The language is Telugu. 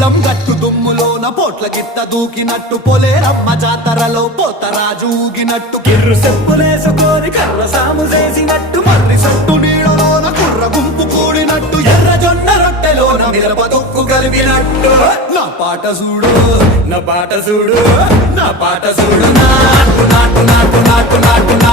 పొలం గట్టు దుమ్ములోన పోట్ల గిత్త దూకినట్టు పొలేరమ్మ జాతరలో పోతరాజు ఊగినట్టు కిర్రు చెప్పులేసుకొని కర్ర సాము చేసినట్టు మర్రి సొట్టు నీడలోన కుర్ర గుంపు కూడినట్టు ఎర్ర జొన్న రొట్టెలోన మిరప తొక్కు కలిపినట్టు నా పాట చూడు నా పాట చూడు నా పాట చూడు నాటు నాటు నాటు నాటు నాటు